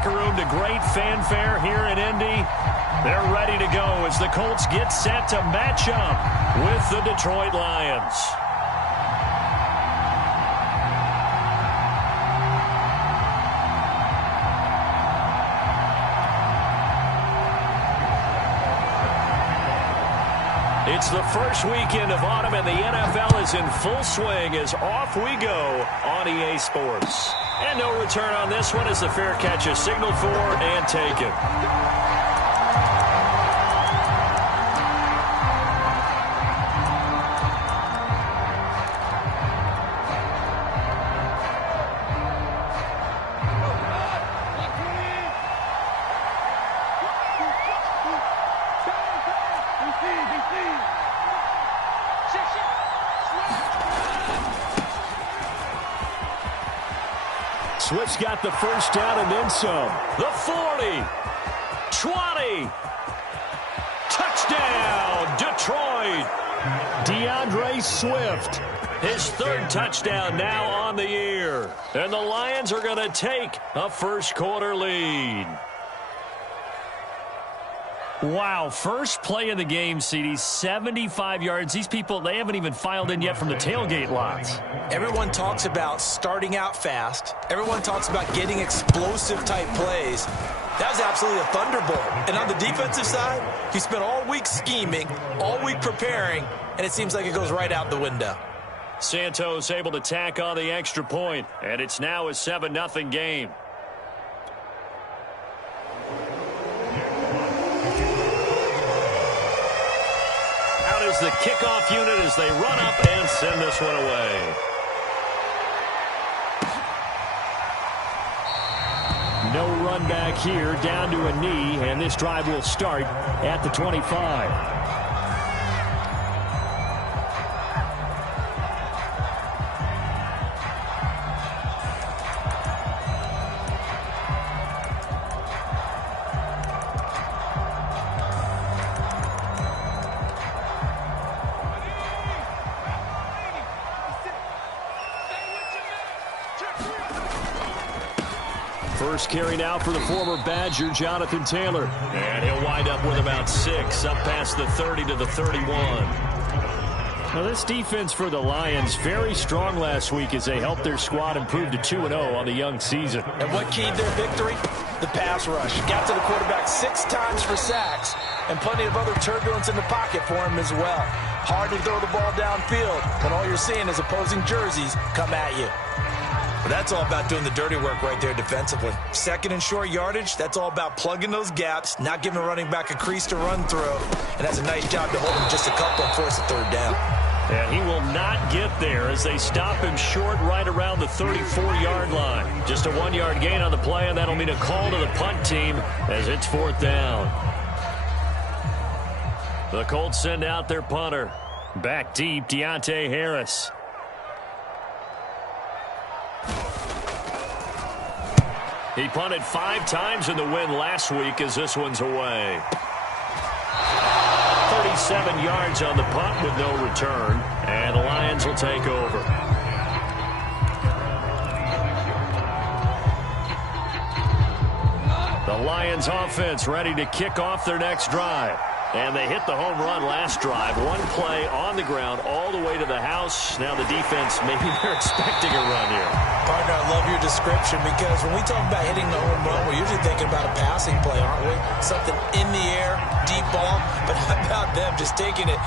locker room to great fanfare here in Indy. They're ready to go as the Colts get set to match up with the Detroit Lions. It's the first weekend of autumn, and the NFL is in full swing as off we go on EA Sports. And no return on this one as the fair catch is signaled for and taken. Swift's got the first down and then some. The 40, 20, touchdown, Detroit. DeAndre Swift, his third touchdown now on the year. And the Lions are going to take a first quarter lead. Wow, first play of the game, CD, 75 yards. These people, they haven't even filed in yet from the tailgate lots. Everyone talks about starting out fast. Everyone talks about getting explosive-type plays. That was absolutely a thunderbolt. And on the defensive side, he spent all week scheming, all week preparing, and it seems like it goes right out the window. Santos able to tack on the extra point, and it's now a 7-0 game. Is the kickoff unit as they run up and send this one away. No run back here, down to a knee, and this drive will start at the 25. First carry now for the former Badger, Jonathan Taylor. And he'll wind up with about 6, up past the 30 to the 31. Now, this defense for the Lions, very strong last week as they helped their squad improve to 2-0 on the young season. And what keyed their victory? The pass rush. Got to the quarterback 6 times for sacks, and plenty of other turbulence in the pocket for him as well. Hard to throw the ball downfield when all you're seeing is opposing jerseys come at you. That's all about doing the dirty work right there defensively. Second and short yardage, that's all about plugging those gaps, not giving a running back a crease to run through, and that's a nice job to hold him just a couple and force a third down. And he will not get there as they stop him short right around the 34-yard line. Just a 1-yard gain on the play, and that'll mean a call to the punt team as it's 4th down. The Colts send out their punter. Back deep, Deontay Harris. He punted 5 times in the win last week as this one's away. 37 yards on the punt with no return, and the Lions will take over. The Lions offense ready to kick off their next drive. And they hit the home run last drive. 1 play on the ground all the way to the house. Now the defense, maybe they're expecting a run here. Partner, I love your description because when we talk about hitting the home run, we're usually thinking about a passing play, aren't we? Something in the air, deep ball. But how about them just taking it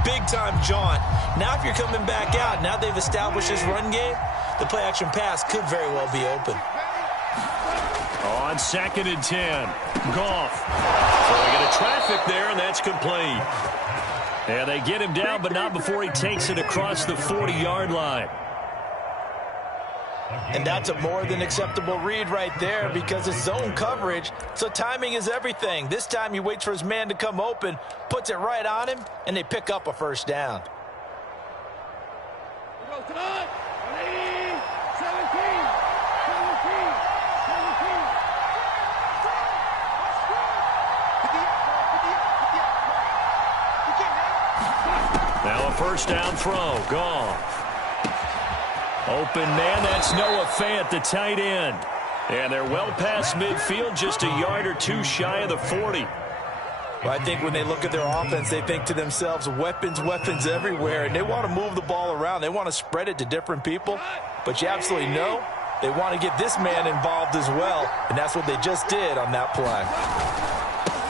big-time jaunt? Now if you're coming back out, now they've established this run game, the play-action pass could very well be open. On 2nd and 10, Goff. So they get a traffic there, and that's complete. And they get him down, but not before he takes it across the 40-yard line. And that's a more than acceptable read right there because it's zone coverage, so timing is everything. This time he waits for his man to come open, puts it right on him, and they pick up a first down. Now a first down throw. Goff. Open man, that's Noah Fant, the tight end. And they're well past midfield, just a yard or two shy of the 40. Well, I think when they look at their offense, they think to themselves, weapons, weapons everywhere, and they want to move the ball around. They want to spread it to different people, but you absolutely know they want to get this man involved as well, and that's what they just did on that play.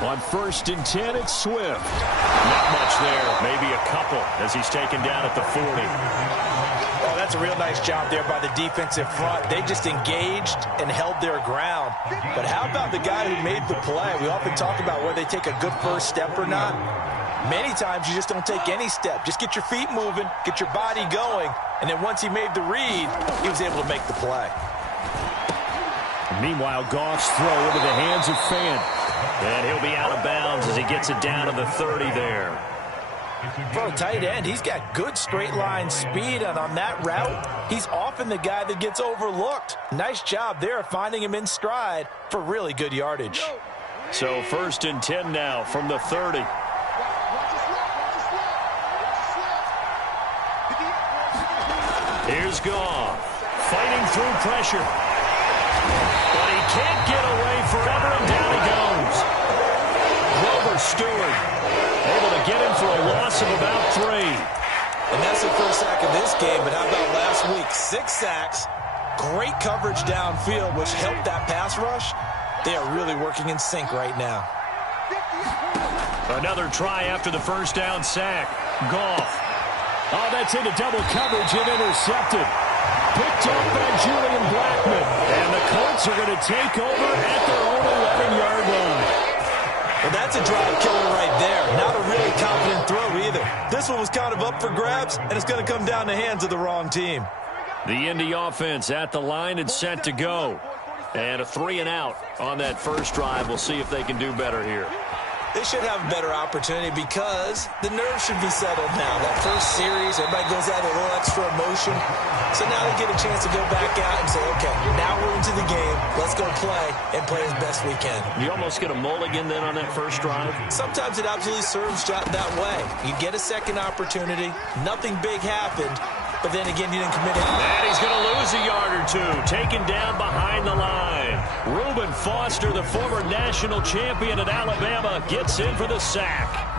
On 1st and 10, it's Swift. Not much there, maybe a couple as he's taken down at the 40. Oh, that's a real nice job there by the defensive front. They just engaged and held their ground. But how about the guy who made the play? We often talk about whether they take a good first step or not. Many times you just don't take any step. Just get your feet moving, get your body going, and then once he made the read, he was able to make the play. Meanwhile, Goff's throw into the hands of Fant. And he'll be out of bounds as he gets it down to the 30 there. For a tight end, he's got good straight line speed, and on that route, he's often the guy that gets overlooked. Nice job there finding him in stride for really good yardage. So 1st and 10 now from the 30. Here's Goff, fighting through pressure. But he can't get away forever, and down he goes. Grover Stewart able to get him for a loss of about 3. And that's the first sack of this game, but how about last week? 6 sacks, great coverage downfield, which helped that pass rush. They are really working in sync right now. Another try after the first down sack. Goff. Oh, that's into double coverage and intercepted. Picked up by Julian Blackmon. And the Colts are going to take over at their own 11-yard line. Well, that's a drive killer right there. Not a really confident throw either. This one was kind of up for grabs, and it's going to come down the hands of the wrong team. The Indy offense at the line and set to go. And a 3-and-out on that first drive. We'll see if they can do better here. They should have a better opportunity because the nerves should be settled now. That first series, everybody goes out with a little extra emotion. So now they get a chance to go back out and say, okay, now we're into the game. Let's go play and play as best we can. You almost get a mulligan then on that first drive? Sometimes it absolutely serves that way. You get a second opportunity. Nothing big happened. But then again, you didn't commit it. And he's going to lose a yard or two. Taken down behind the line. Reuben Foster, the former national champion at Alabama, gets in for the sack.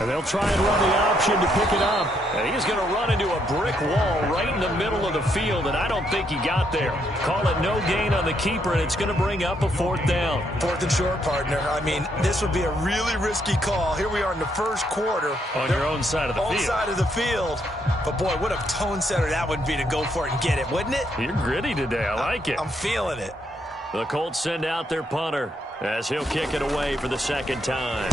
And they'll try and run the option to pick it up. And he's going to run into a brick wall right in the middle of the field, and I don't think he got there. Call it no gain on the keeper, and it's going to bring up a 4th down. 4th and short, partner. I mean, this would be a really risky call. Here we are in the first quarter. On your own side of the field. Own side of the field. But, boy, what a tone setter that would be to go for it and get it, wouldn't it? You're gritty today. I like it. I'm feeling it. The Colts send out their punter as he'll kick it away for the second time.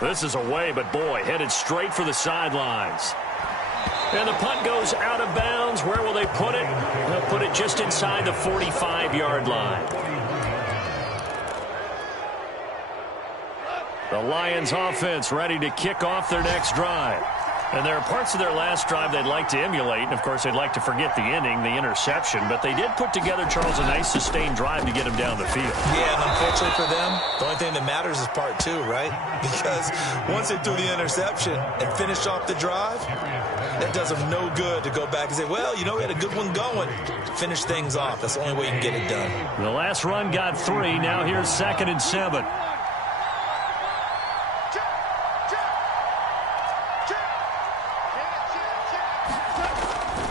This is away, but boy, headed straight for the sidelines. And the punt goes out of bounds. Where will they put it? They'll put it just inside the 45-yard line. The Lions offense ready to kick off their next drive. And there are parts of their last drive they'd like to emulate. And, of course, they'd like to forget the ending, the interception. But they did put together, Charles, a nice sustained drive to get him down the field. Yeah, and unfortunately for them, the only thing that matters is part 2, right? Because once they threw the interception and finished off the drive, that does them no good to go back and say, well, you know, we had a good one going. Finish things off. That's the only way you can get it done. The last run got 3. Now here's 2nd and 7.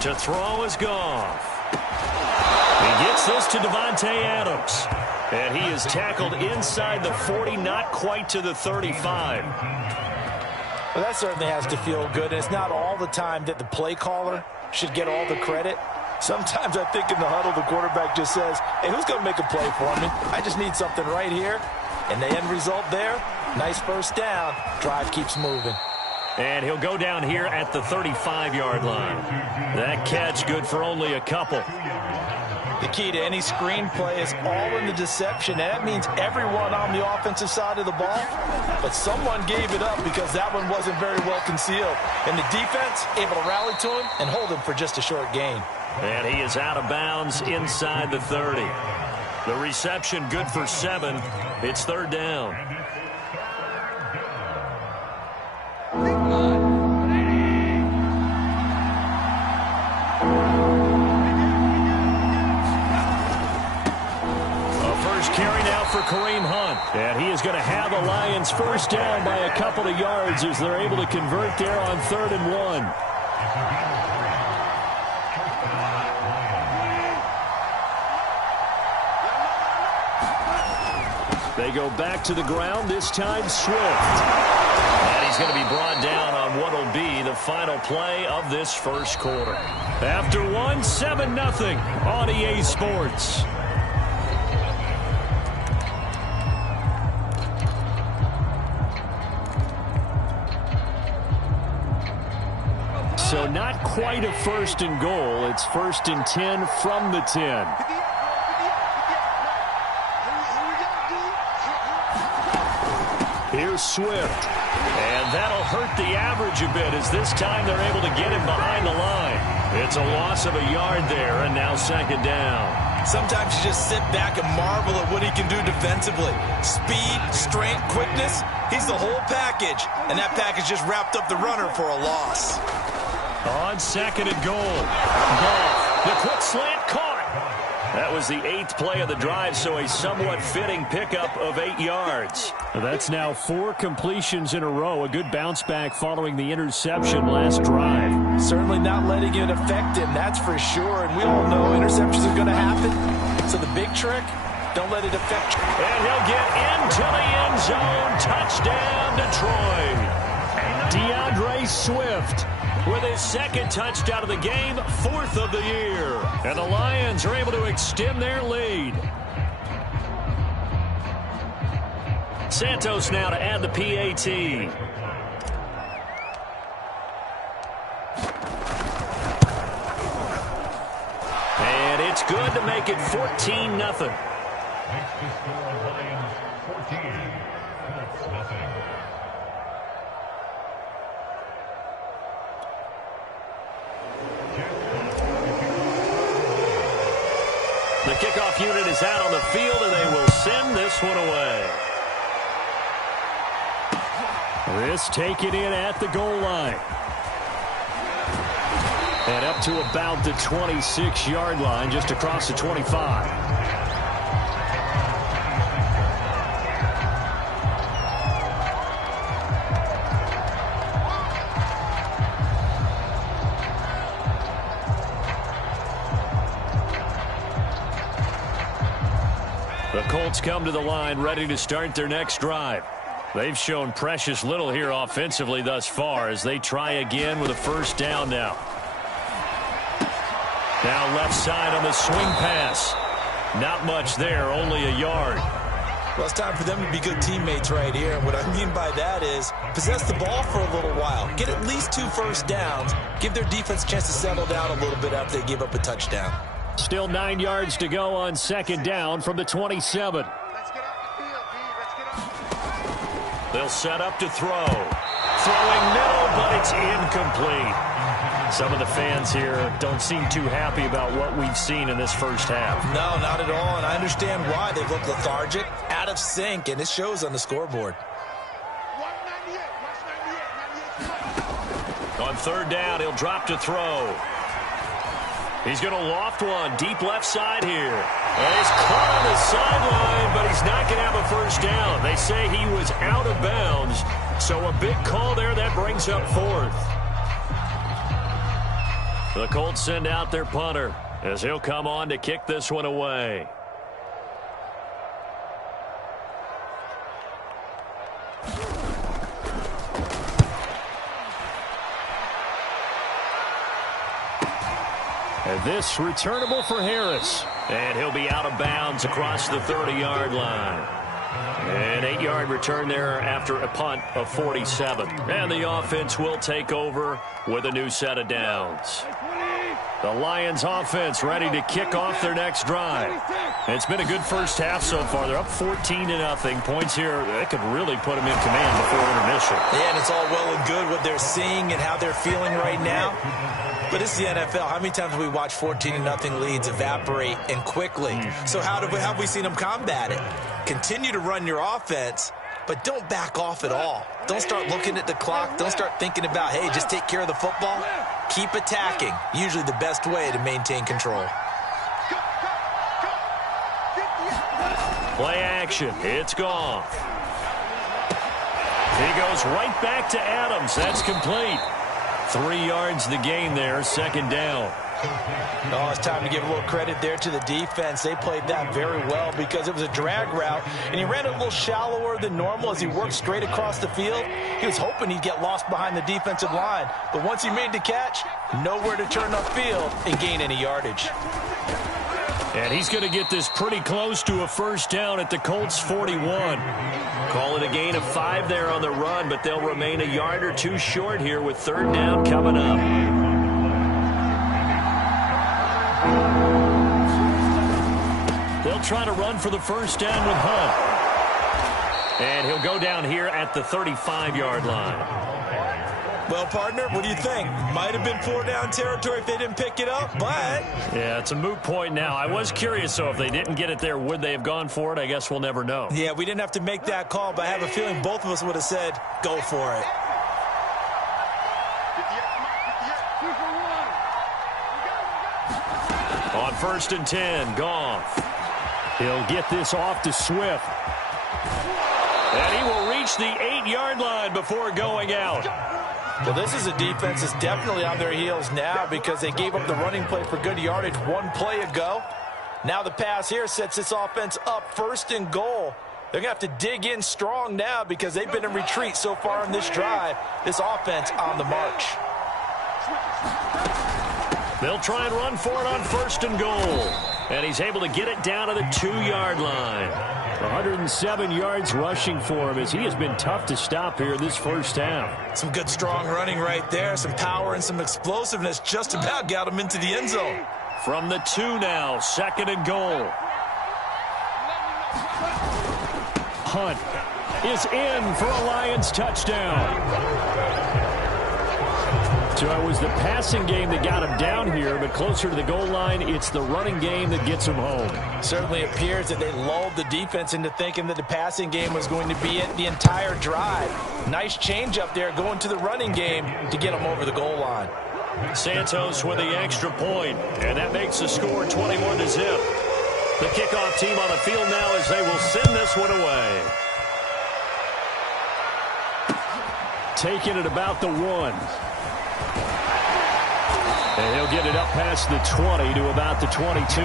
To throw is Goff. He gets this to Devontae Adams. And he is tackled inside the 40, not quite to the 35. Well, that certainly has to feel good. And it's not all the time that the play caller should get all the credit. Sometimes I think in the huddle, the quarterback just says, hey, who's going to make a play for me? I just need something right here. And the end result there, nice first down. Drive keeps moving. And he'll go down here at the 35-yard line. That catch good for only a couple. The key to any screenplay is all in the deception. And that means everyone on the offensive side of the ball. But someone gave it up because that one wasn't very well concealed. And the defense able to rally to him and hold him for just a short gain. And he is out of bounds inside the 30. The reception good for 7. It's 3rd down. for Kareem Hunt. And he is going to have the Lions first down by a couple of yards as they're able to convert there on 3rd and 1. They go back to the ground, this time Swift. And he's going to be brought down on what will be the final play of this first quarter. After 7-0 on EA Sports. So not quite a 1st and goal. It's 1st and 10 from the 10. Here's Swift. And that'll hurt the average a bit as this time they're able to get him behind the line. It's a loss of a yard there, and now 2nd down. Sometimes you just sit back and marvel at what he can do defensively. Speed, strength, quickness, he's the whole package. And that package just wrapped up the runner for a loss. On 2nd and goal. Goff, the quick slant caught. That was the 8th play of the drive, so a somewhat fitting pickup of 8 yards. That's now 4 completions in a row. A good bounce back following the interception last drive. Certainly not letting it affect him, that's for sure. And we all know interceptions are going to happen. So the big trick, don't let it affect you. And he'll get into the end zone. Touchdown, Detroit. DeAndre Swift with his 2nd touchdown of the game, 4th of the year. And the Lions are able to extend their lead. Santos now to add the PAT. And it's good to make it 14-0. The kickoff unit is out on the field, and they will send this one away. This taken in at the goal line. And up to about the 26-yard line, just across the 25. The Colts come to the line ready to start their next drive. They've shown precious little here offensively thus far as they try again with a first down now. Now left side on the swing pass. Not much there, only a yard. Well, it's time for them to be good teammates right here. And what I mean by that is possess the ball for a little while. Get at least 2 first downs. Give their defense a chance to settle down a little bit after they give up a touchdown. Still 9 yards to go on 2nd down from the 27. They'll set up to throw. Throwing middle, but it's incomplete. Some of the fans here don't seem too happy about what we've seen in this first half. No, not at all, and I understand why. They've looked lethargic, out of sync, and it shows on the scoreboard. On 3rd down, he'll drop to throw. He's going to loft one deep left side here. And he's caught on the sideline, but he's not going to have a first down. They say he was out of bounds, so a big call there that brings up 4th. The Colts send out their punter as he'll come on to kick this one away. And this returnable for Harris. And he'll be out of bounds across the 30-yard line. An 8-yard return there after a punt of 47. And the offense will take over with a new set of downs. The Lions offense ready to kick off their next drive. It's been a good first half so far. They're up 14-0. Points here that could really put them in command before intermission. Yeah, and it's all well and good what they're seeing and how they're feeling right now. But it's the NFL. How many times have we watched 14-0 leads evaporate and quickly? So how have we seen them combat it? Continue to run your offense, but don't back off at all. Don't start looking at the clock. Don't start thinking about, hey, just take care of the football. Keep attacking. Usually the best way to maintain control. Play action. It's Goff. He goes right back to Adams. That's complete. 3 yards the gain there, second down. Oh, it's time to give a little credit there to the defense. They played that very well because it was a drag route, and he ran it a little shallower than normal as he worked straight across the field. He was hoping he'd get lost behind the defensive line, but once he made the catch, nowhere to turn upfield and gain any yardage. And he's going to get this pretty close to a first down at the Colts 41. Call it a gain of 5 there on the run, but they'll remain a yard or two short here with third down coming up. They'll try to run for the first down with Hunt. And he'll go down here at the 35-yard line. Well, partner, what do you think? Might have been 4-down territory if they didn't pick it up, but... Yeah, it's a moot point now. I was curious, so if they didn't get it there, would they have gone for it? I guess we'll never know. Yeah, we didn't have to make that call, but I have a feeling both of us would have said, go for it. On 1st and 10, Goff. He'll get this off to Swift. And he will reach the 8-yard line before going out. Well, this is a defense that's definitely on their heels now because they gave up the running play for good yardage one play ago. Now the pass here sets this offense up 1st and goal. They're going to have to dig in strong now because they've been in retreat so far in this drive. This offense on the march. They'll try and run for it on 1st and goal. And he's able to get it down to the 2-yard line. 107 yards rushing for him as he has been tough to stop here this first half. Some good strong running right there. Some power and some explosiveness just about got him into the end zone. From the 2 now, 2nd and goal. Hunt is in for a Lions touchdown. So it was the passing game that got him down here, but closer to the goal line, it's the running game that gets him home. Certainly appears that they lulled the defense into thinking that the passing game was going to be it the entire drive. Nice change up there going to the running game to get him over the goal line. Santos with the extra point, and that makes the score 21-0. The kickoff team on the field now as they will send this one away. Taking it about the 1. And he'll get it up past the 20 to about the 22.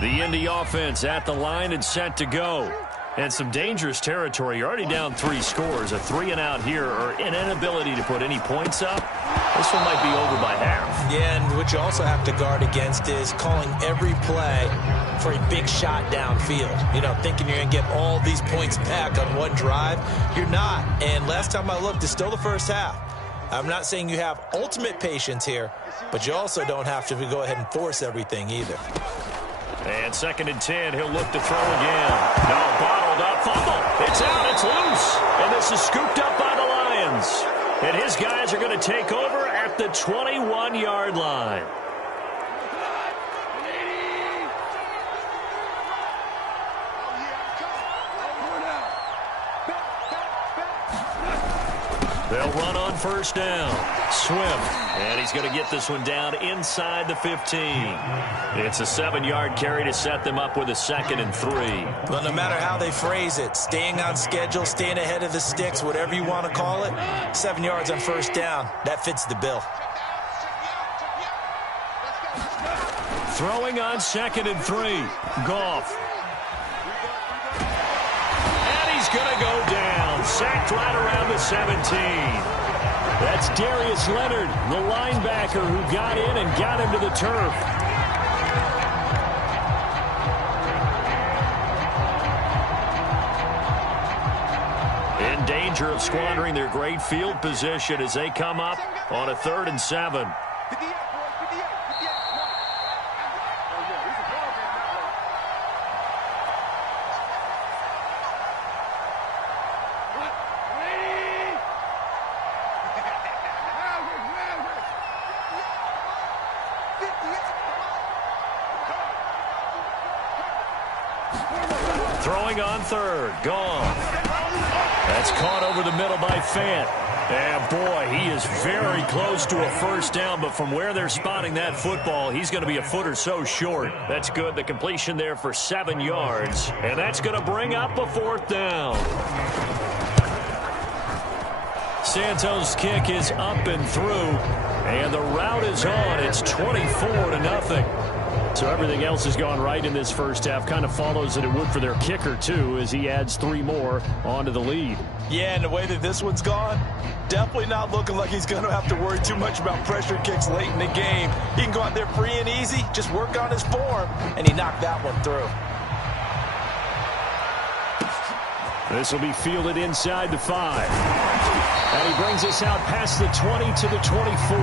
The Indy offense at the line and set to go. And some dangerous territory. You're already down 3 scores. A 3-and-out here or an inability to put any points up. This one might be over by half. Yeah, and what you also have to guard against is calling every play for a big shot downfield. You know, thinking you're going to get all these points back on one drive. You're not. And last time I looked, it's still the first half. I'm not saying you have ultimate patience here, but you also don't have to go ahead and force everything either. And 2nd and 10, he'll look to throw again. No, bottled up, fumble. It's out, it's loose. And this is scooped up by the Lions. And his guys are going to take over at the 21-yard line. They'll run on 1st down. Swift, and he's going to get this one down inside the 15. It's a 7-yard carry to set them up with a 2nd and 3. Well, no matter how they phrase it, staying on schedule, staying ahead of the sticks, whatever you want to call it, 7 yards on 1st down, that fits the bill. Throwing on 2nd and 3, Goff. And he's going to go down, sacked right around the 17. That's Darius Leonard, the linebacker who got in and got him to the turf. In danger of squandering their great field position as they come up on a 3rd and 7. Throwing on 3rd, Goff. That's caught over the middle by Fant. And boy, he is very close to a first down, but from where they're spotting that football, he's going to be a foot or so short. That's good. The completion there for 7 yards. And that's going to bring up a 4th down. Santos' kick is up and through, and the route is on. It's 24-0. So everything else has gone right in this first half. Kind of follows that it would for their kicker, too, as he adds 3 more onto the lead. Yeah, and the way that this one's gone, definitely not looking like he's going to have to worry too much about pressure kicks late in the game. He can go out there free and easy, just work on his form, and he knocked that one through. This will be fielded inside the 5. And he brings us out past the 20 to the 24.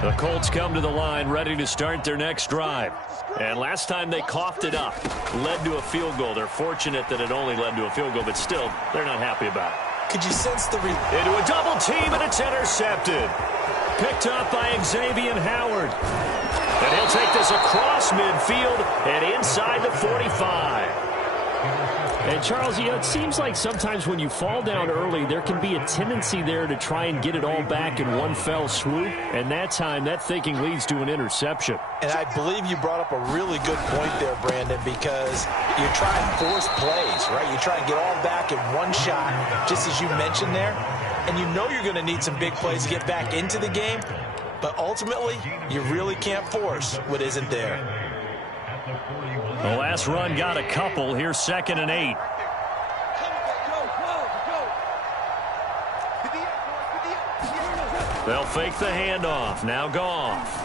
The Colts come to the line ready to start their next drive. And last time they coughed it up, led to a field goal. They're fortunate that it only led to a field goal, but still, they're not happy about it. Could you sense the... Into a double team, and it's intercepted. Picked up by Xavier Howard. And he'll take this across midfield and inside the 45. And, Charles, it seems like sometimes when you fall down early, there can be a tendency there to try and get it all back in one fell swoop. And that time, that thinking leads to an interception. And I believe you brought up a really good point there, Brandon, because you're trying to force plays, right? You try and get all back in one shot, just as you mentioned there. And you know you're going to need some big plays to get back into the game. But ultimately, you really can't force what isn't there. The last run got a couple. Here's 2nd and 8. They'll fake the handoff. Now Goff.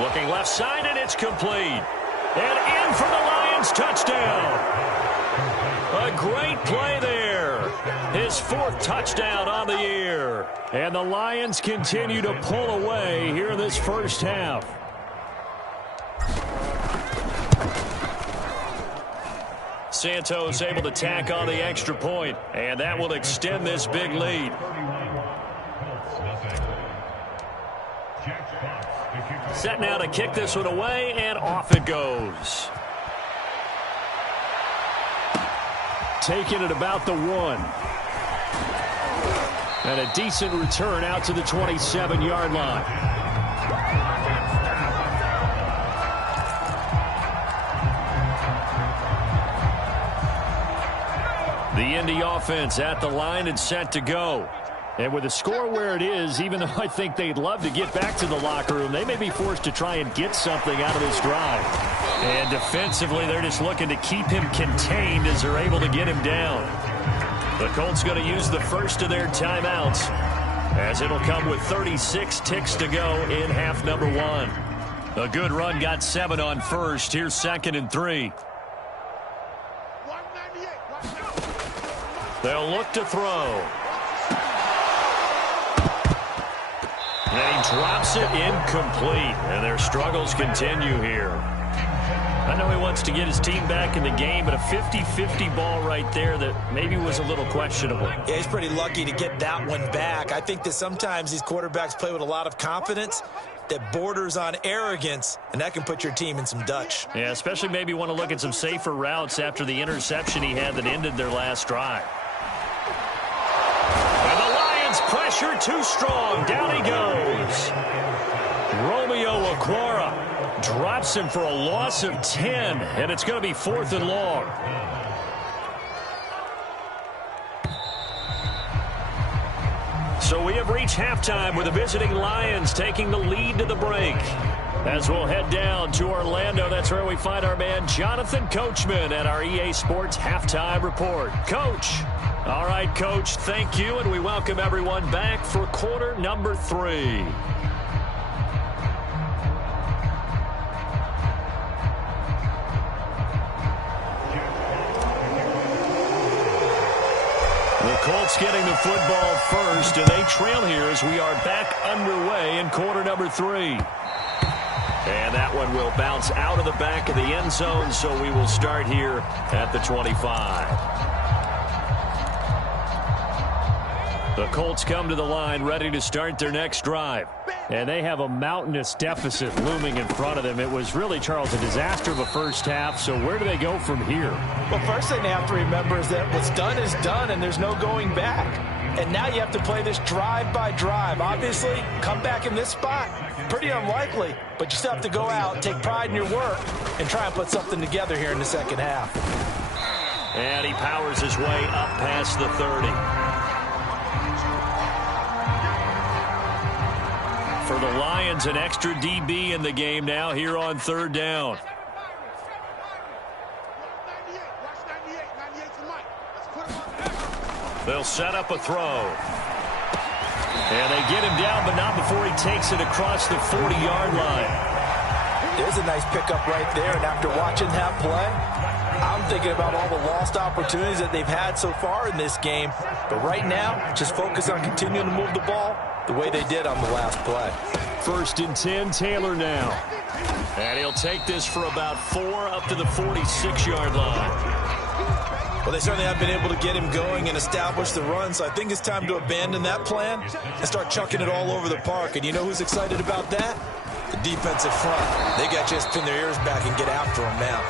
Looking left side, and it's complete. And in for the Lions touchdown. A great play there. His 4th touchdown on the year. And the Lions continue to pull away here in this first half. Santos able to tack on the extra point, and that will extend this big lead. Set now to kick this one away, and off it goes. Taking it about the 1. And a decent return out to the 27-yard line. The Indy offense at the line and set to go. And with the score where it is, even though I think they'd love to get back to the locker room, they may be forced to try and get something out of this drive. And defensively, they're just looking to keep him contained as they're able to get him down. The Colts going to use the first of their timeouts, as it'll come with 36 ticks to go in half number 1. A good run got 7 on first. Here's 2nd and 3. They'll look to throw. And he drops it incomplete. And their struggles continue here. I know he wants to get his team back in the game, but a 50-50 ball right there that maybe was a little questionable. Yeah, he's pretty lucky to get that one back. I think that sometimes these quarterbacks play with a lot of confidence that borders on arrogance, and that can put your team in some Dutch. Yeah, especially maybe want to look at some safer routes after the interception he had that ended their last drive. And the Lions pressure too strong. Down he goes. Romeo Okwara drops him for a loss of 10, and it's going to be 4th and long. So we have reached halftime with the visiting Lions taking the lead to the break. As we'll head down to Orlando, that's where we find our man Jonathan Coachman at our EA Sports Halftime Report. Coach. All right, Coach, thank you, and we welcome everyone back for quarter number 3. The Colts getting the football first, and they trail here as we are back underway in quarter number 3. And that one will bounce out of the back of the end zone, so we will start here at the 25. The Colts come to the line ready to start their next drive. And they have a mountainous deficit looming in front of them. It was really, Charles, a disaster of a first half. So where do they go from here? Well, first thing they have to remember is that what's done is done, and there's no going back. And now you have to play this drive by drive. Obviously, come back in this spot, pretty unlikely. But you still have to go out, take pride in your work, and try and put something together here in the second half. And he powers his way up past the 30. For the Lions, an extra DB in the game now here on third down. They'll set up a throw. And they get him down, but not before he takes it across the 40-yard line. There's a nice pickup right there, and after watching that play, I'm thinking about all the lost opportunities that they've had so far in this game. But right now, just focus on continuing to move the ball the way they did on the last play. 1st and 10, Taylor now. And he'll take this for about 4 up to the 46-yard line. Well, they certainly have been able to get him going and establish the run, so I think it's time to abandon that plan and start chucking it all over the park. And you know who's excited about that? The defensive front. They got to just pin their ears back and get after him now.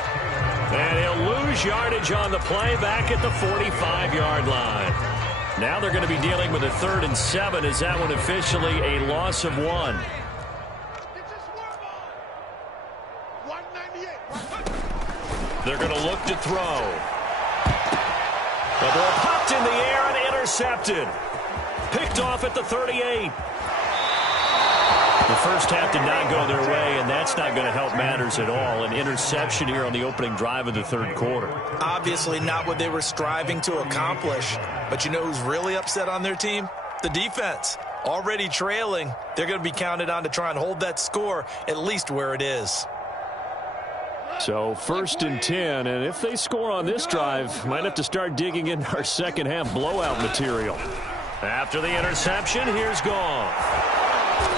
And he'll lose yardage on the play back at the 45-yard line. Now they're going to be dealing with a 3rd and 7. Is that one officially a loss of 1? They're going to look to throw. The ball popped in the air and intercepted. Picked off at the 38. The first half did not go their way, and that's not going to help matters at all. An interception here on the opening drive of the 3rd quarter. Obviously not what they were striving to accomplish. But you know who's really upset on their team? The defense. Already trailing. They're going to be counted on to try and hold that score at least where it is. So 1st and 10, and if they score on this drive, might have to start digging in our second half blowout material. After the interception, here's Goff.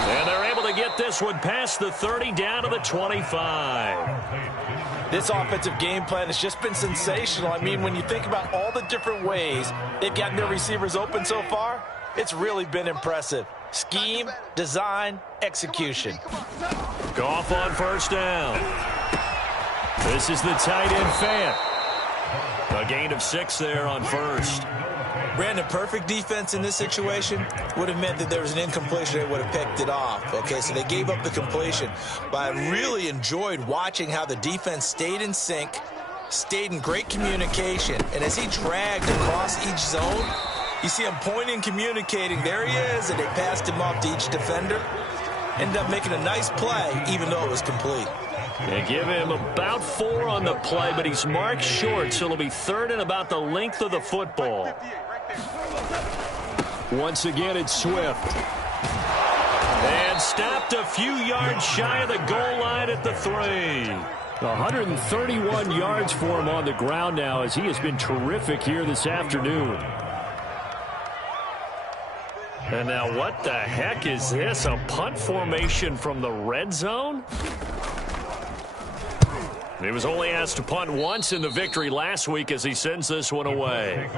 And they're able to get this one past the 30 down to the 25. This offensive game plan has just been sensational. I mean, when you think about all the different ways they've gotten their receivers open so far, it's really been impressive. Scheme, design, execution. Goff on 1st down. This is the tight end Fant. A gain of 6 there on 1st. Brandon, perfect defense in this situation would have meant that there was an incompletion. They would have picked it off. Okay, so they gave up the completion. But I really enjoyed watching how the defense stayed in sync, stayed in great communication. And as he dragged across each zone, you see him pointing, communicating. There he is, and they passed him off to each defender. Ended up making a nice play, even though it was complete. They give him about 4 on the play, but he's marked short, so it'll be 3rd and about the length of the football. Once again, it's Swift. And stopped a few yards shy of the goal line at the 3. 131 yards for him on the ground now, as he has been terrific here this afternoon. And now what the heck is this? A punt formation from the red zone? He was only asked to punt once in the victory last week as he sends this one away.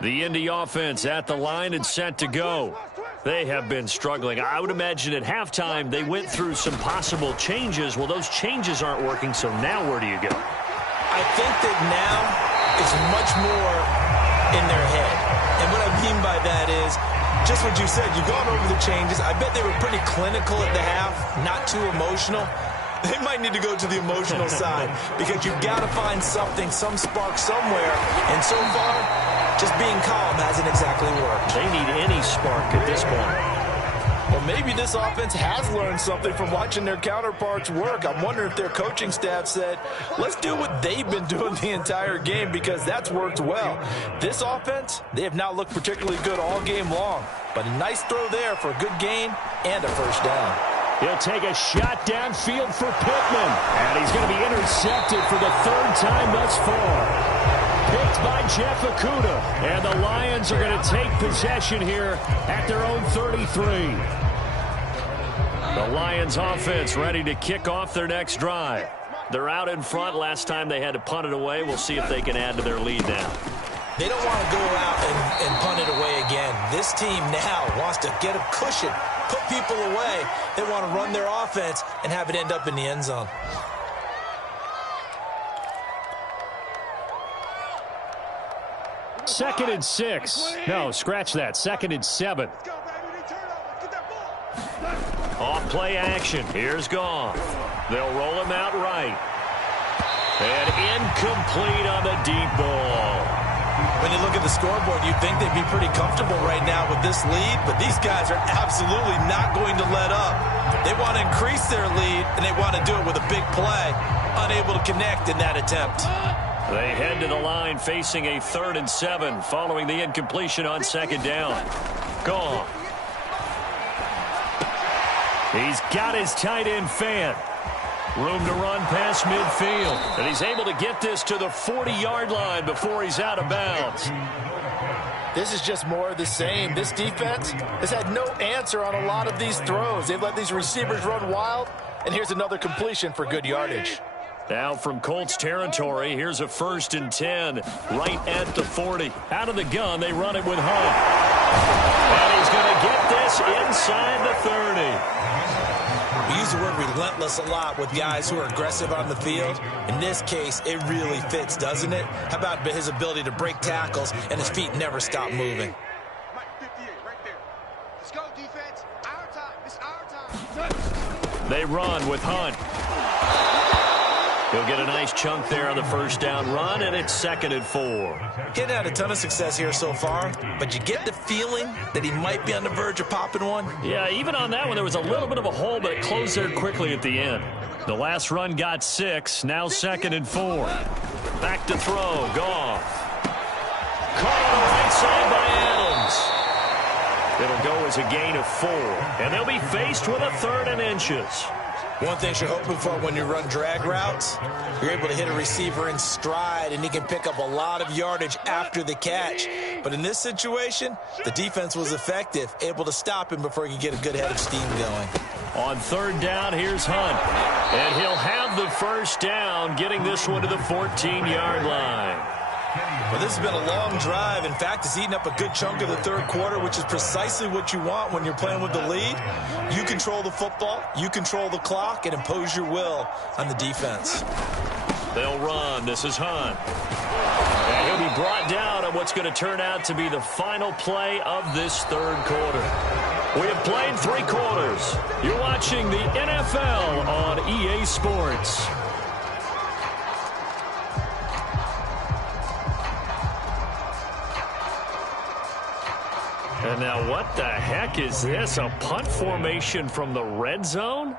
The Indy offense at the line and set to go. They have been struggling. I would imagine at halftime they went through some possible changes. Well, those changes aren't working, so now where do you go? I think that now it's much more in their head. And what I mean by that is, just what you said, you've gone over the changes. I bet they were pretty clinical at the half, not too emotional. They might need to go to the emotional side because you've got to find something, some spark somewhere. And so far, just being calm hasn't exactly worked. They need any spark at this point. Well, maybe this offense has learned something from watching their counterparts work. I'm wondering if their coaching staff said, let's do what they've been doing the entire game, because that's worked well. This offense, they have not looked particularly good all game long. But a nice throw there for a good gain and a 1st down. He'll take a shot downfield for Pittman. And he's going to be intercepted for the 3rd time thus far. Picked by Jeff Okudah. And the Lions are going to take possession here at their own 33. The Lions offense ready to kick off their next drive. They're out in front. Last time they had to punt it away. We'll see if they can add to their lead now. They don't want to go out and punt it away again. This team now wants to get a cushion, put people away. They want to run their offense and have it end up in the end zone. Second and 6. No, scratch that. Second and 7. Off play action. Here's Goff. They'll roll him out right. And incomplete on the deep ball. When you look at the scoreboard, you'd think they'd be pretty comfortable right now with this lead, but these guys are absolutely not going to let up. They want to increase their lead, and they want to do it with a big play. Unable to connect in that attempt. They head to the line facing a 3rd and 7 following the incompletion on 2nd down. Goff. He's got his tight end fan. Room to run past midfield. And he's able to get this to the 40-yard line before he's out of bounds. This is just more of the same. This defense has had no answer on a lot of these throws. They've let these receivers run wild. And here's another completion for good yardage. Now from Colts territory, here's a 1st and 10 right at the 40. Out of the gun, they run it with Hunt. And he's going to get this inside the 30. We use the word relentless a lot with guys who are aggressive on the field. In this case, it really fits, doesn't it? How about his ability to break tackles and his feet never stop moving? Let's go, defense. Our time. It's our time. They run with Hunt. He'll get a nice chunk there on the 1st down run, and it's 2nd and 4. He's had a ton of success here so far, but you get the feeling that he might be on the verge of popping one. Yeah, even on that one, there was a little bit of a hole, but it closed there quickly at the end. The last run got 6, now 2nd and 4. Back to throw, Goff. Caught on the right side by Adams. It'll go as a gain of 4, and they'll be faced with a 3rd and inches. One thing you're hoping for when you run drag routes, you're able to hit a receiver in stride, and he can pick up a lot of yardage after the catch. But in this situation, the defense was effective, able to stop him before he could get a good head of steam going. On 3rd down, here's Hunt. And he'll have the 1st down, getting this one to the 14-yard line. Well, this has been a long drive. In fact, it's eaten up a good chunk of the 3rd quarter, which is precisely what you want when you're playing with the lead. You control the football, you control the clock, and impose your will on the defense. They'll run. This is Hunt. And he'll be brought down on what's going to turn out to be the final play of this 3rd quarter. We have played 3 quarters. You're watching the NFL on EA Sports. And now what the heck is this? A punt formation from the red zone?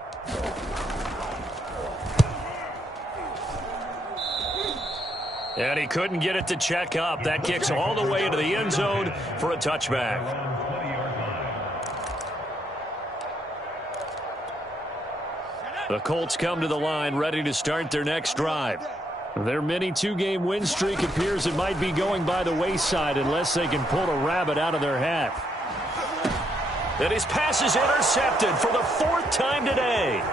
And he couldn't get it to check up. That kicks all the way into the end zone for a touchback. The Colts come to the line ready to start their next drive. Their mini 2-game win streak appears it might be going by the wayside unless they can pull a rabbit out of their hat. And his pass is intercepted for the 4th time today.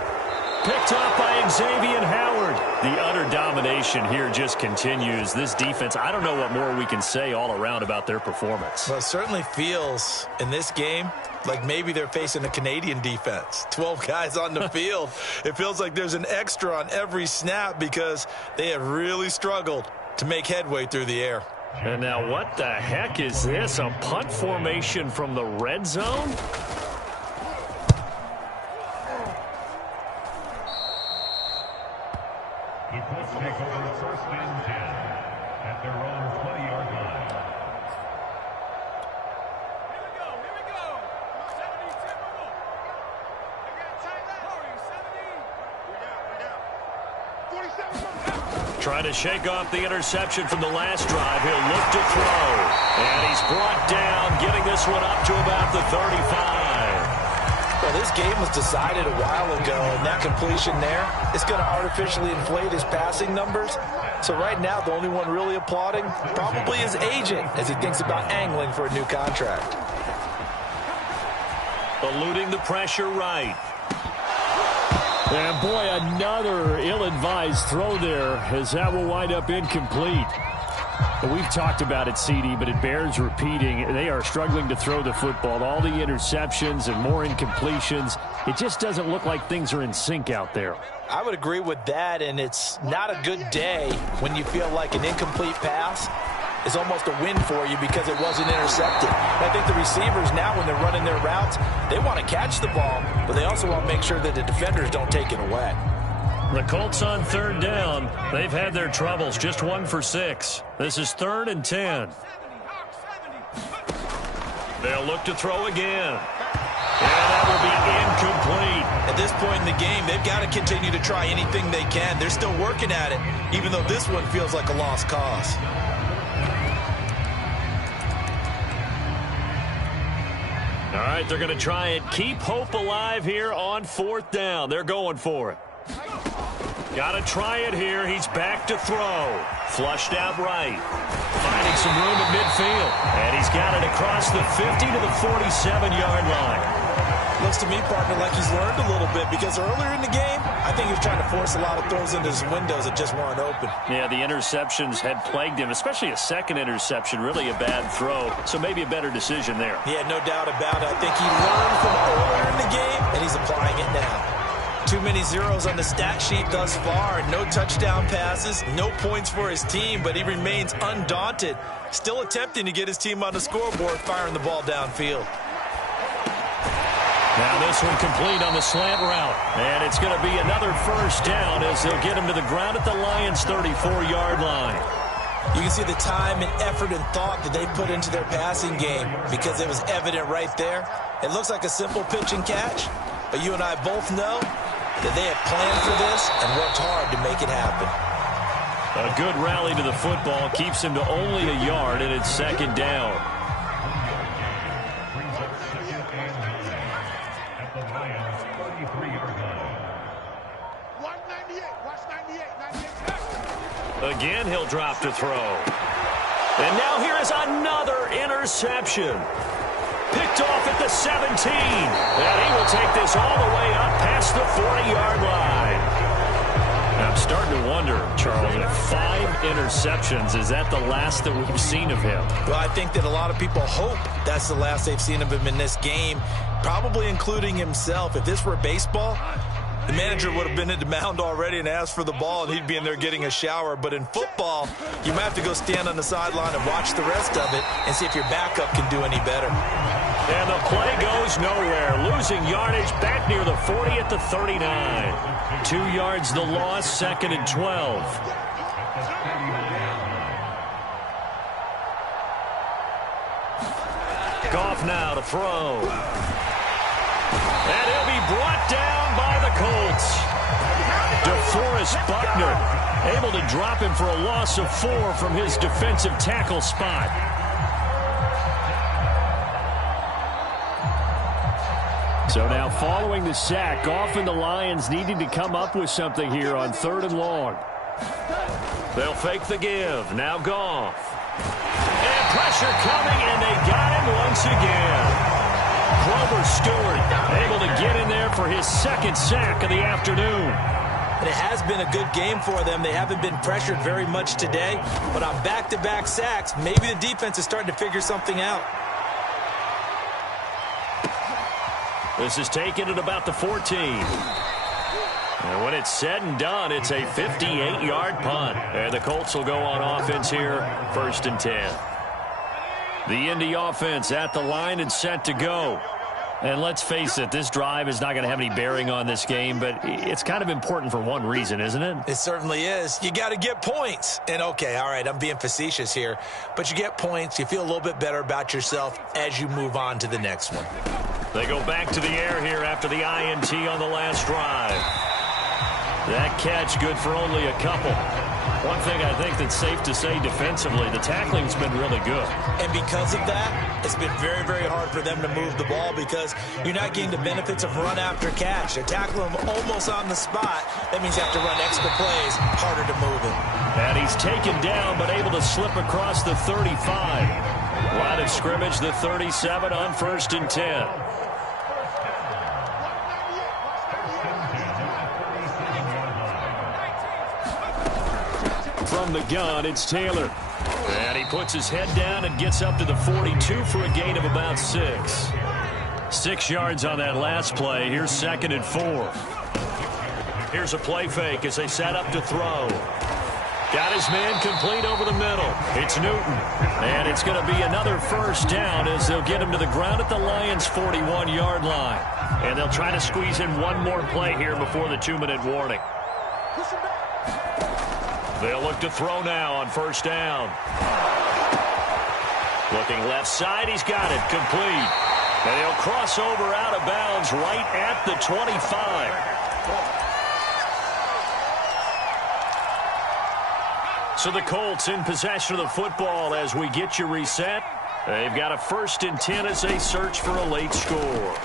Picked off by Xavier Howard. The utter domination here just continues. This defense, I don't know what more we can say all around about their performance. Well, it certainly feels in this game like maybe they're facing a Canadian defense. 12 guys on the field. It feels like there's an extra on every snap because they have really struggled to make headway through the air. And now what the heck is this? A punt formation from the red zone? The Colts take over 1st and 10 at their own 20-yard line. Here we go. 70, typical. They got tight end. 70. We down. 47. Trying to shake off the interception from the last drive. He'll look to throw. And he's brought down, getting this one up to about the 35. Well, this game was decided a while ago, and that completion there is going to artificially inflate his passing numbers. So right now, the only one really applauding probably his agent as he thinks about angling for a new contract. Eluding the pressure right. And boy, another ill-advised throw there, as that will wind up incomplete. We've talked about it, CD, but it bears repeating. They are struggling to throw the football. All the interceptions and more incompletions. It just doesn't look like things are in sync out there. I would agree with that, and it's not a good day when you feel like an incomplete pass is almost a win for you because it wasn't intercepted. I think the receivers now, when they're running their routes, they want to catch the ball, but they also want to make sure that the defenders don't take it away. The Colts on third down. They've had their troubles, just 1 for 6. This is 3rd and 10. They'll look to throw again. And that will be incomplete. At this point in the game, they've got to continue to try anything they can. They're still working at it, even though this one feels like a lost cause. All right, they're going to try and keep hope alive here on 4th down. They're going for it. Got to try it here. He's back to throw. Flushed out right. Finding some room at midfield. And he's got it across the 50 to the 47-yard line. Looks to me, partner, like he's learned a little bit because earlier in the game, I think he was trying to force a lot of throws into his windows that just weren't open. Yeah, the interceptions had plagued him, especially a second interception, really a bad throw. So maybe a better decision there. Yeah, no doubt about it. I think he learned from earlier in the game, and he's applying it now. Too many zeros on the stat sheet thus far. No touchdown passes, no points for his team, but he remains undaunted. Still attempting to get his team on the scoreboard, firing the ball downfield. Now this one complete on the slant route. And it's going to be another first down as they'll get him to the ground at the Lions' 34-yard line. You can see the time and effort and thought that they put into their passing game because it was evident right there. It looks like a simple pitch and catch, but you and I both know that they have planned for this and worked hard to make it happen. A good rally to the football keeps him to only a yard, and it's 2nd down. Again, he'll drop to throw. And now here is another interception. Picked off at the 17. And he will take this all the way up past the 40-yard line. I'm starting to wonder, Charles, if 5 interceptions, is that the last that we've seen of him? Well, I think that a lot of people hope that's the last they've seen of him in this game, probably including himself. If this were baseball, the manager would have been at the mound already and asked for the ball, and he'd be in there getting a shower. But in football, you might have to go stand on the sideline and watch the rest of it and see if your backup can do any better. And the play goes nowhere. Losing yardage back near the 40 at the 39. 2 yards the loss, 2nd and 12. Goff now to throw. And he'll be brought down by the Colts. DeForest Buckner able to drop him for a loss of 4 from his defensive tackle spot. So now following the sack, Goff and the Lions needing to come up with something here on 3rd and long. They'll fake the give. Now Goff. And pressure coming, and they got him once again. Grover Stewart able to get in there for his 2nd sack of the afternoon. And it has been a good game for them. They haven't been pressured very much today, but on back-to-back sacks, maybe the defense is starting to figure something out. This is taken at about the 14. And when it's said and done, it's a 58-yard punt. And the Colts will go on offense here, 1st and 10. The Indy offense at the line and set to go. And let's face it, this drive is not going to have any bearing on this game, but it's kind of important for one reason, isn't it? It certainly is. You got to get points. And, okay, all right, I'm being facetious here, but you get points, you feel a little bit better about yourself as you move on to the next one. They go back to the air here after the INT on the last drive. That catch good for only a couple. One thing I think that's safe to say defensively, the tackling's been really good. And because of that, it's been very, very hard for them to move the ball because you're not getting the benefits of run after catch. They're tackling them almost on the spot. That means you have to run extra plays, harder to move it. And he's taken down but able to slip across the 35. Line of scrimmage, the 37 on 1st and 10. From the gun, it's Taylor. And he puts his head down and gets up to the 42 for a gain of about 6. 6 yards on that last play. Here's 2nd and 4. Here's a play fake as they set up to throw. Got his man complete over the middle. It's Newton. And it's going to be another first down as they'll get him to the ground at the Lions' 41-yard line. And they'll try to squeeze in one more play here before the 2-minute warning. They'll look to throw now on first down. Looking left side, he's got it, complete. And he'll cross over out of bounds right at the 25. So the Colts in possession of the football as we get you reset. They've got a 1st and 10 as they search for a late score.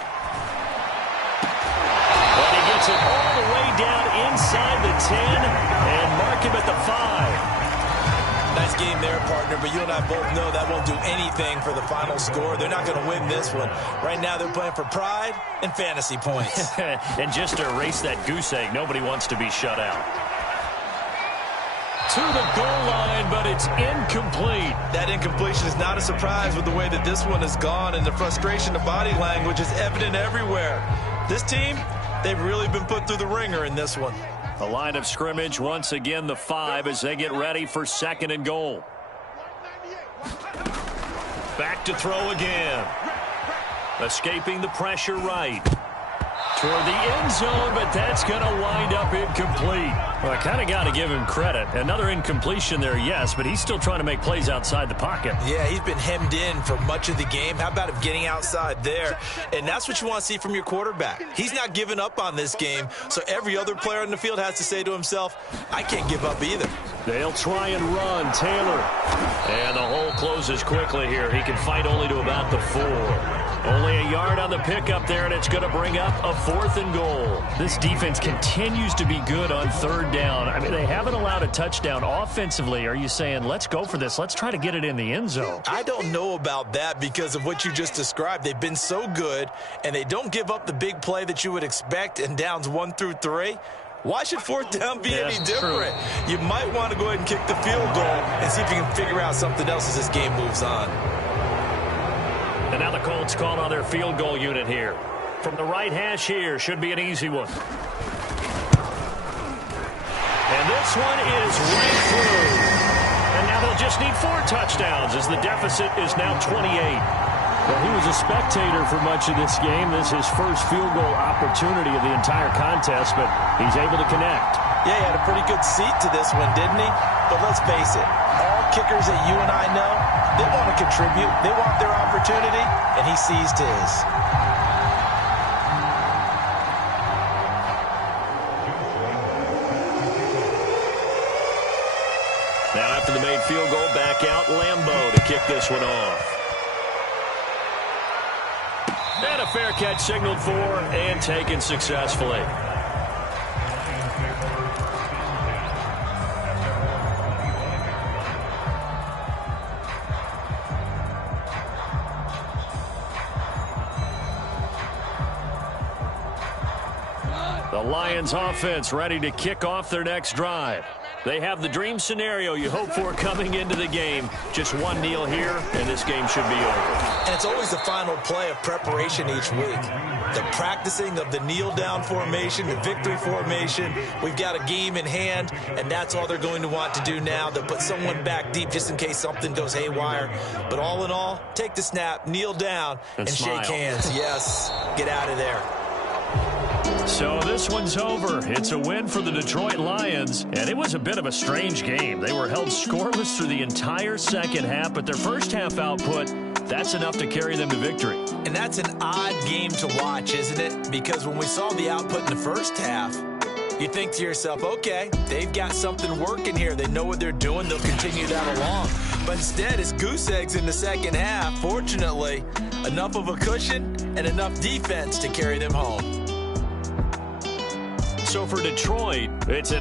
But he gets it all the way down inside the 10 and mark him at the 5. Nice game there, partner, but you and I both know that won't do anything for the final score. They're not going to win this one. Right now they're playing for pride and fantasy points. And just to erase that goose egg, nobody wants to be shut out. To the goal line, but it's incomplete. That incompletion is not a surprise with the way that this one has gone, and the frustration of body language is evident everywhere. This team, they've really been put through the ringer in this one. The line of scrimmage, once again, the 5 as they get ready for 2nd and goal. Back to throw again. Escaping the pressure right. Toward the end zone, but that's going to wind up incomplete. Well, I kind of got to give him credit. Another incompletion there, yes, but he's still trying to make plays outside the pocket. Yeah, he's been hemmed in for much of the game. How about him getting outside there? And that's what you want to see from your quarterback. He's not giving up on this game, so every other player in the field has to say to himself, I can't give up either. They'll try and run. Taylor. And the hole closes quickly here. He can fight only to about the 4. Only a yard on the pickup there, and it's going to bring up a 4th and goal. This defense continues to be good on 3rd down. I mean, they haven't allowed a touchdown offensively. Are you saying, let's go for this? Let's try to get it in the end zone. I don't know about that because of what you just described. They've been so good, and they don't give up the big play that you would expect in downs 1 through 3. Why should 4th down be any different? True. You might want to go ahead and kick the field goal and see if you can figure out something else as this game moves on. And now the Colts call on their field goal unit here. From the right hash here, should be an easy one. And this one is right through. And now they'll just need 4 touchdowns as the deficit is now 28. Well, he was a spectator for much of this game. This is his first field goal opportunity of the entire contest, but he's able to connect. Yeah, he had a pretty good seat to this one, didn't he? But let's face it, all kickers that you and I know, they want to contribute. They want their opportunity, and he seized his. Now after the made field goal, back out Lambeau to kick this one off. And a fair catch signaled for and taken successfully. The Lions offense ready to kick off their next drive. They have the dream scenario you hope for coming into the game. Just one kneel here, and this game should be over. And it's always the final play of preparation each week. The practicing of the kneel-down formation, the victory formation. We've got a game in hand, and that's all they're going to want to do now. They'll put someone back deep just in case something goes haywire. But all in all, take the snap, kneel down, and shake hands. Yes, get out of there. So this one's over. It's a win for the Detroit Lions, and it was a bit of a strange game. They were held scoreless through the entire second half, but their first half output, that's enough to carry them to victory. And that's an odd game to watch, isn't it? Because when we saw the output in the first half, you think to yourself, okay, they've got something working here. They know what they're doing. They'll continue that along. But instead, it's goose eggs in the second half. Fortunately, enough of a cushion and enough defense to carry them home. So for Detroit, it's an